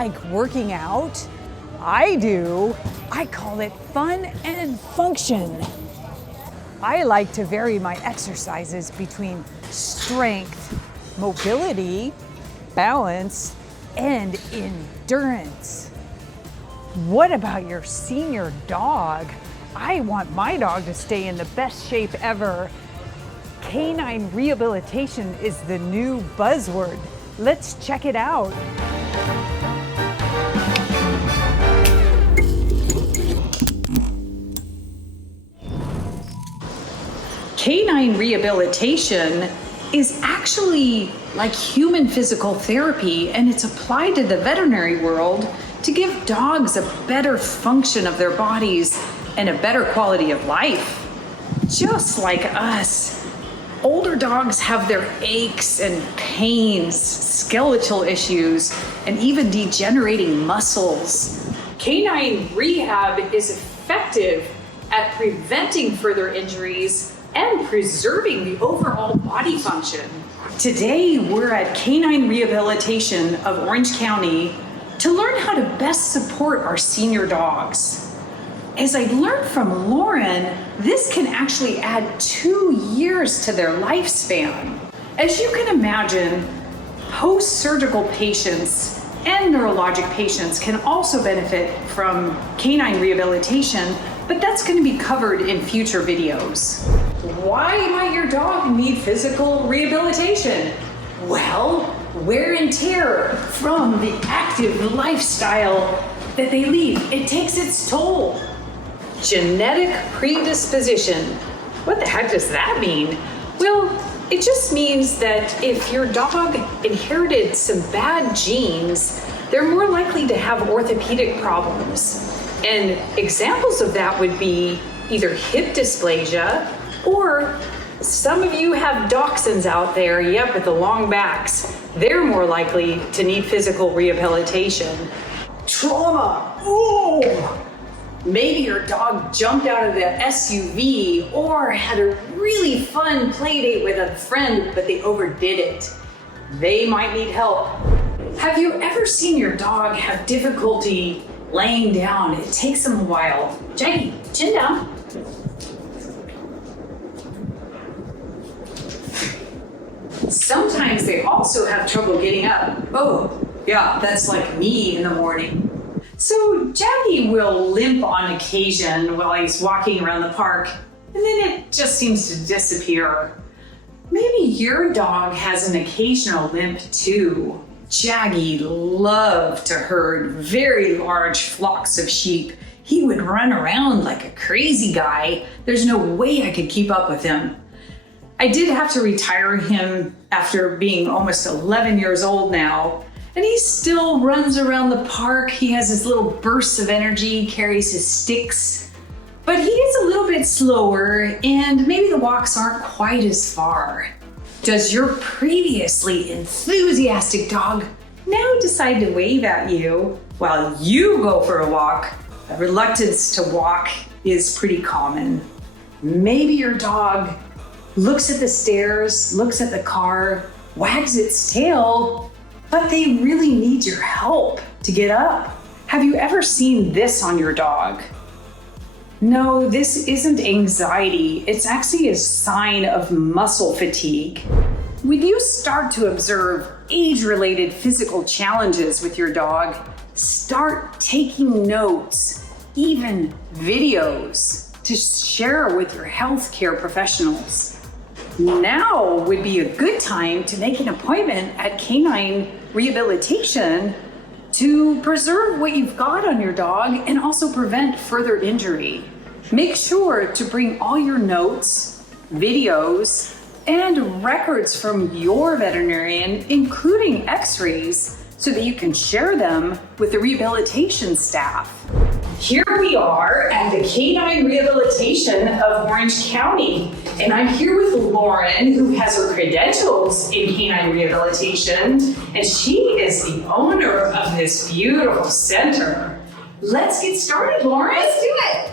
like working out? I do. I call it fun and function. I like to vary my exercises between strength, mobility, balance, and endurance. What about your senior dog? I want my dog to stay in the best shape ever. Canine rehabilitation is the new buzzword. Let's check it out. Canine rehabilitation is actually like human physical therapy, and it's applied to the veterinary world to give dogs a better function of their bodies and a better quality of life. Just like us, older dogs have their aches and pains, skeletal issues, and even degenerating muscles. Canine rehab is effective at preventing further injuries and preserving the overall body function. Today, we're at Canine Rehabilitation of Orange County to learn how to best support our senior dogs. As I learned from Lauren, this can actually add 2 years to their lifespan. As you can imagine, post-surgical patients and neurologic patients can also benefit from canine rehabilitation, but that's going to be covered in future videos. Why might your dog need physical rehabilitation? Well, wear and tear from the active lifestyle that they lead. It takes its toll. Genetic predisposition. What the heck does that mean? Well, it just means that if your dog inherited some bad genes, they're more likely to have orthopedic problems. And examples of that would be either hip dysplasia, or some of you have dachshunds out there, yep, with the long backs. They're more likely to need physical rehabilitation. Trauma, oh! Maybe your dog jumped out of the SUV or had a really fun play date with a friend, but they overdid it. They might need help. Have you ever seen your dog have difficulty laying down? It takes them a while. Jackie, chin down. Sometimes they also have trouble getting up. Oh, yeah, that's like me in the morning. So Jackie will limp on occasion while he's walking around the park, and then it just seems to disappear. Maybe your dog has an occasional limp too. Jackie loved to herd very large flocks of sheep. He would run around like a crazy guy. There's no way I could keep up with him. I did have to retire him after being almost 11 years old now, and he still runs around the park. He has his little bursts of energy, carries his sticks, but he is a little bit slower, and maybe the walks aren't quite as far. Does your previously enthusiastic dog now decide to wave at you while you go for a walk? A reluctance to walk is pretty common. Maybe your dog looks at the stairs, looks at the car, wags its tail, but they really need your help to get up. Have you ever seen this on your dog? No, this isn't anxiety. It's actually a sign of muscle fatigue. When you start to observe age-related physical challenges with your dog, start taking notes, even videos, to share with your healthcare professionals. Now would be a good time to make an appointment at Canine Rehabilitation to preserve what you've got on your dog and also prevent further injury. Make sure to bring all your notes, videos, and records from your veterinarian, including x-rays, so that you can share them with the rehabilitation staff. Here we are at the Canine Rehabilitation of Orange County, and I'm here with Lauren, who has her credentials in canine rehabilitation, and she is the owner of this beautiful center. Let's get started, Lauren. Let's do it.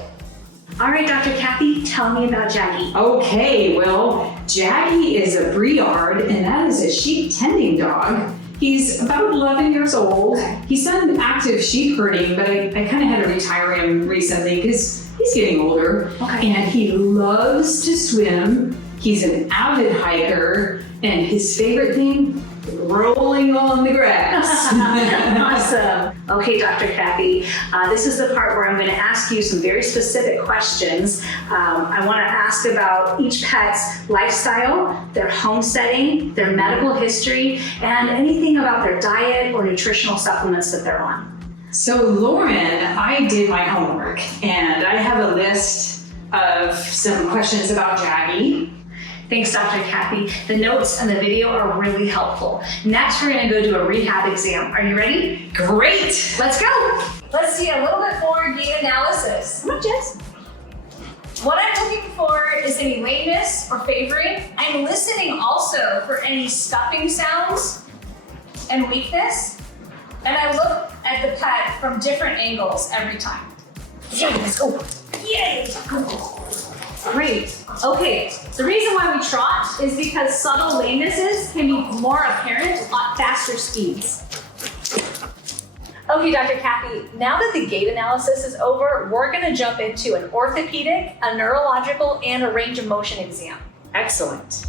All right, Dr. Kathy, tell me about Jackie. Okay, well, Jackie is a Briard, and that is a sheep tending dog. He's about 11 years old. He's done active sheep herding, but I kind of had to retire him recently because he's getting older. And he loves to swim. He's an avid hiker, and his favorite thing, rolling on the grass. Awesome. Okay, Dr. Kathy, this is the part where I'm going to ask you some very specific questions. I want to ask about each pet's lifestyle, their home setting, their medical history, and anything about their diet or nutritional supplements that they're on. So Lauren, I did my homework, and I have a list of some questions about Jaggy. Thanks, Dr. Kathy. The notes and the video are really helpful. Next, we're going to go do a rehab exam. Are you ready? Great! Let's go. Let's see a little bit more gait analysis. Come on, Jess. What I'm looking for is any lameness or favoring. I'm listening also for any stuffing sounds and weakness. And I look at the pet from different angles every time. Yeah, let's go. Yay! Great. Okay, the reason why we trot is because subtle lamenesses can be more apparent at faster speeds. Okay, Dr. Kathy, now that the gait analysis is over, we're gonna jump into an orthopedic, a neurological, and a range of motion exam. Excellent.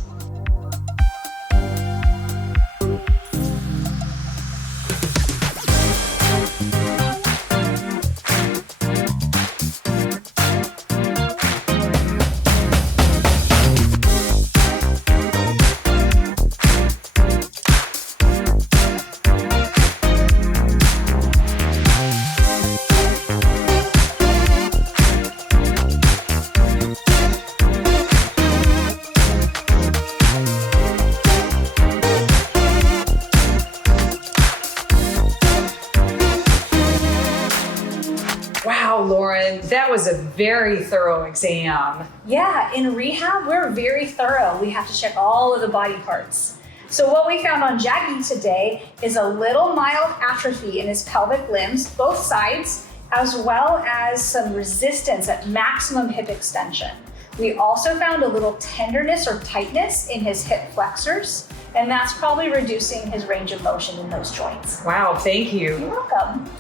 Wow, Lauren, that was a very thorough exam. Yeah, in rehab, we're very thorough. We have to check all of the body parts. So what we found on Jaggy today is a little mild atrophy in his pelvic limbs, both sides, as well as some resistance at maximum hip extension. We also found a little tenderness or tightness in his hip flexors, and that's probably reducing his range of motion in those joints. Wow, thank you. You're welcome.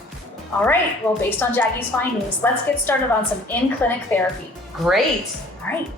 All right, well, based on Jaggy's findings, let's get started on some in-clinic therapy. Great. All right.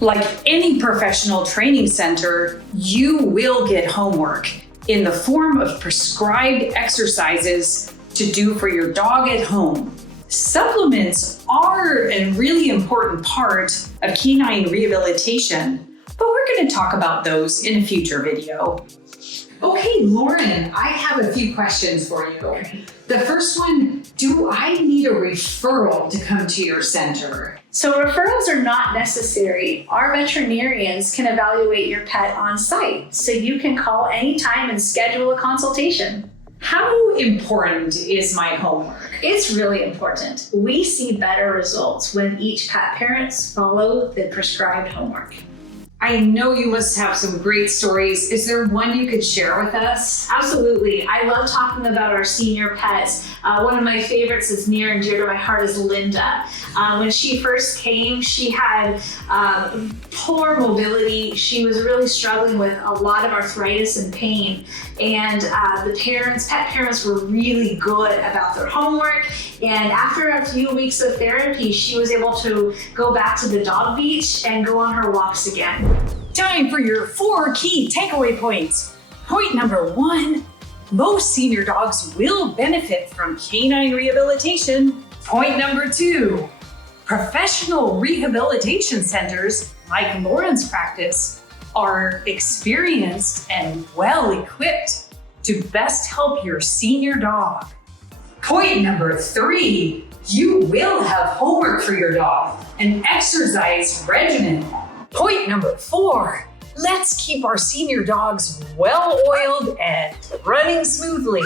Like any professional training center, you will get homework in the form of prescribed exercises to do for your dog at home. Supplements are a really important part of canine rehabilitation, but we're going to talk about those in a future video. Okay, Lauren, I have a few questions for you. The first one, do I need a referral to come to your center? So referrals are not necessary. Our veterinarians can evaluate your pet on site, so you can call anytime and schedule a consultation. How important is my homework? It's really important. We see better results when each pet parents follow the prescribed homework. I know you must have some great stories. Is there one you could share with us? Absolutely. I love talking about our senior pets. One of my favorites is near and dear to my heart is Linda. When she first came, she had poor mobility. She was really struggling with a lot of arthritis and pain. And the pet parents were really good about their homework. And after a few weeks of therapy, she was able to go back to the dog beach and go on her walks again. Time for your 4 key takeaway points. Point number 1, most senior dogs will benefit from canine rehabilitation. Point number 2, professional rehabilitation centers like Lauren's practice are experienced and well equipped to best help your senior dog. Point number 3, you will have homework for your dog, an exercise regimen. Point number 4, let's keep our senior dogs well-oiled and running smoothly.